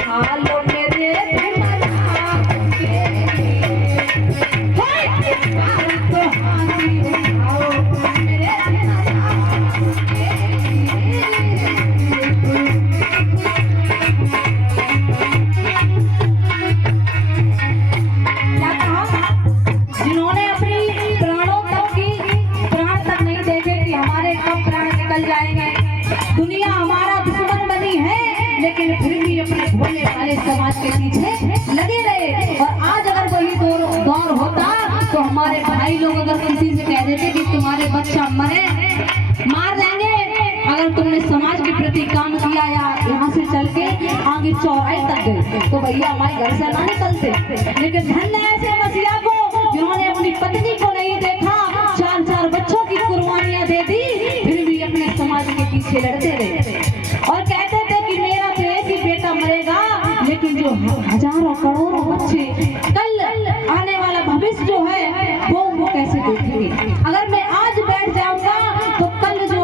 हालो मेरे दुनिया हमारा दुश्मन बनी है, लेकिन फिर भी अपने भोले भाले समाज के पीछे लगे रहे। और आज अगर वही दौर होता तो हमारे भाई लोग अगर किसी से कह देते कि तुम्हारे बच्चा मरे, मार देंगे, अगर तुमने समाज के प्रति काम किया या यहाँ से चल के आगे चौराहे तक गए तो भैया हमारे घर से ना निकलते। लेकिन धन्य ऐसे मसीहा को जिन्होंने अपनी पत्नी को नहीं देखा, 4 बच्चों की कुर्बानियां दे दी, फिर भी अपने समाज के पीछे लड़ते रहे और कहते थे कि मेरा तो एक ही बेटा मरेगा, लेकिन जो हजारों करोड़ों बच्चे कल आने वाला भविष्य जो है वो कैसे देखेंगे। अगर मैं आज बैठ जाऊंगा तो कल जो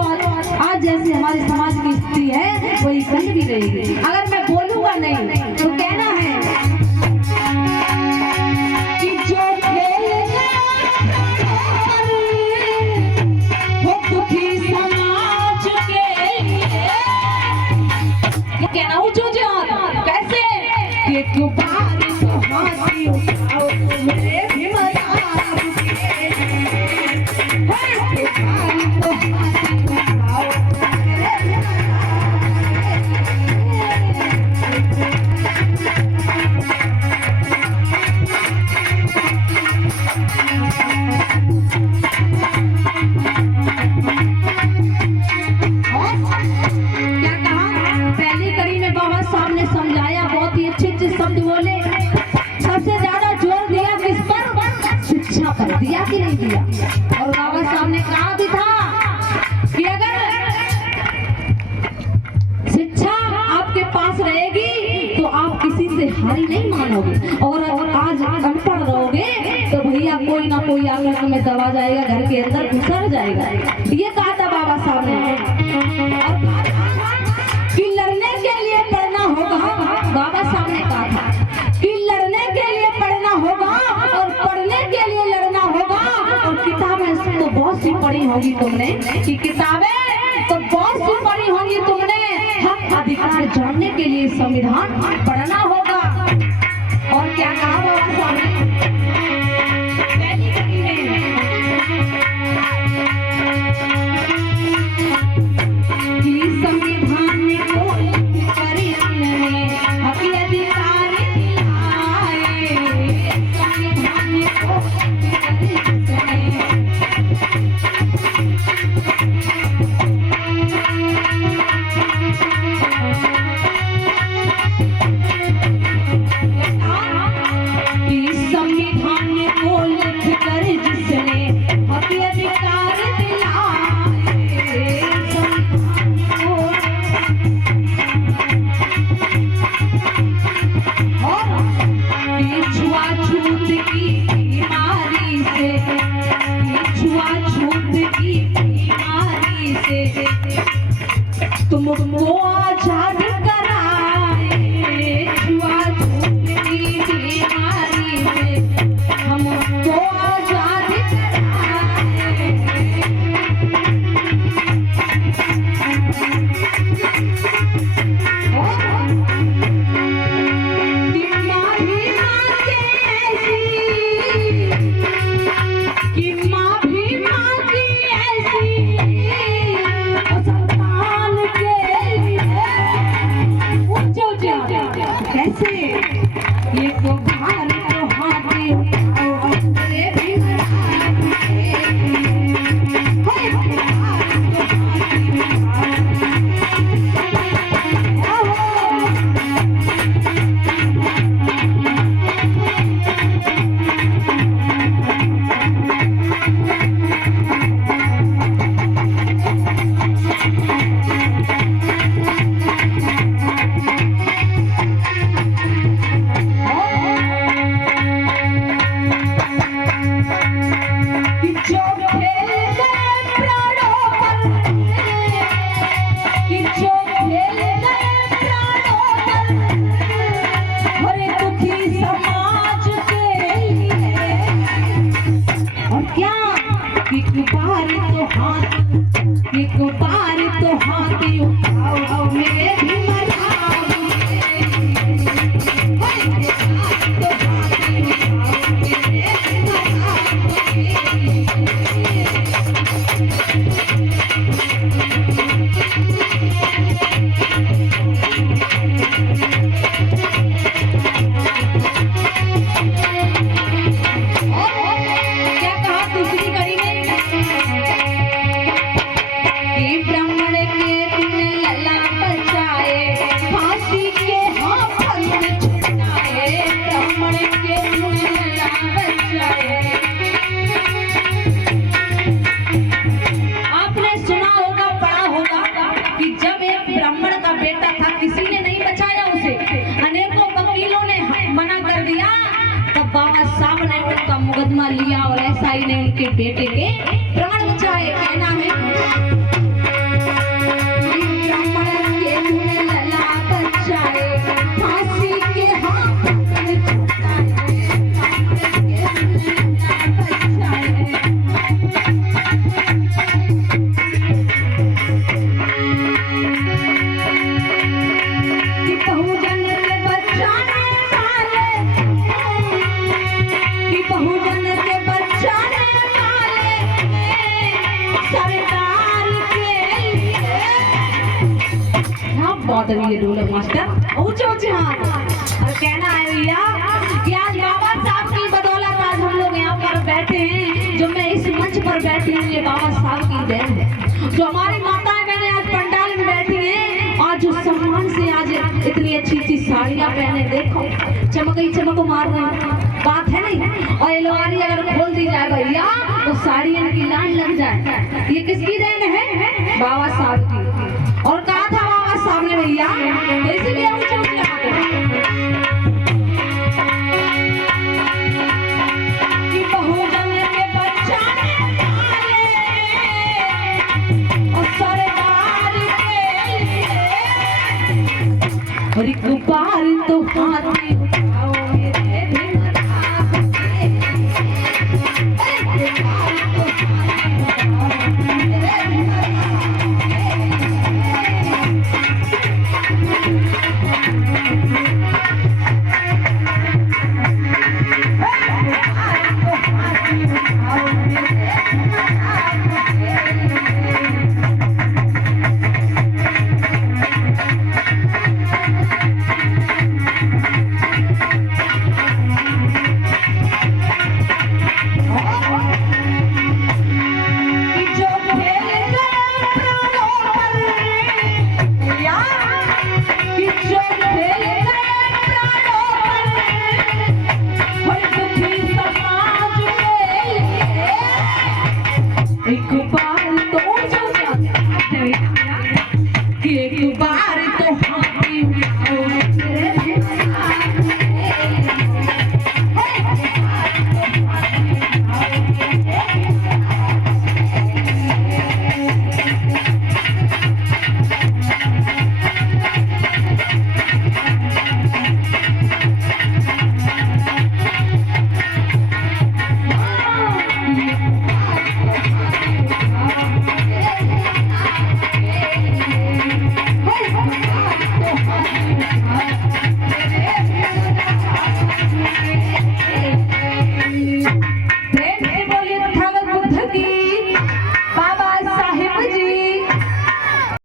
आज जैसे हमारे समाज की स्थिति है वही कल भी रहेगी। अगर मैं बोलूंगा नहीं तो कहना है कि जो खेलेगा वो दुखी समाज के लिए, कहना ऊंचो कैसे कि क्यों बाहर तो हाथी उठाओ मेरे भी मजाक के, तो हाथी उठाओ दिया कि नहीं दिया। और बाबा साहब ने कहा भी था कि अगर शिक्षा आपके पास रहेगी तो आप किसी से हारी नहीं मानोगे, और आज अनपढ़ रहोगे तो भैया कोई ना कोई आकर तुम्हें दबा जाएगा, घर के अंदर घुसर जाएगा। ये कहा था बाबा साहब ने। और कि लड़ने के लिए पढ़ना होगा, बाबा साहब ने कहा था कि लड़ने के लिए पढ़ना होगा और पढ़ने के लिए लड़ना होगा। और किताबें तो बहुत सी पढ़ी होगी तुमने, कि किताबें तो बहुत सी पढ़ी होगी तुमने, हक अधिकार जानने के लिए संविधान पढ़ना होगा। और क्या कहा बाबा साहब ने पहली कड़ी में कि संविधान को करिए हक अधिकार दिलाए, संविधान को तुमको आजाद कराए, छुआछूत की बीमारी से हमको आजाद कराए। कि माँ भी माँ जैसी, कि माँ भी माँ की ऐसी कैसे ये तो बाहर तो हाथी मेरे भी किसी ने नहीं बचाया उसे, अनेकों वकीलों ने मना कर दिया। तब बाबा साहब ने उनका मुकदमा लिया और ऐसा ही नहीं उनके बेटे के प्राण बचाए। कहना है बहुत अभी ढोलक मास्टर ऊंचे ऊंचे हाथ। और कहना है भैया कि आज बाबा साहब की बदौलत आज हम लोग यहाँ पर बैठे हैं, जो मैं इस मंच पर बैठी हूँ ये बाबा साहब की देन है। जो हमारी माताएं बहनें आज पंडाल में बैठी हैं, आज जो सम्मान से आज इतनी अच्छी अच्छी साड़ियाँ पहने, देखो चमक मार रही बात है नहीं। और एलवारी अगर खोल दी जाए भैया तो साड़ियाँ की लाइन लग जाए। ये किसकी देन है? बाबा साहब की। और कहा था सामने भैया तो इसीलिए ऊंचे ऊंचे हाथ कि बहुजन के बचाने वाले और सरदार के लिए और एक बार तो हाथी उठाओ मेरे भीमराव के एक बार तो हाथी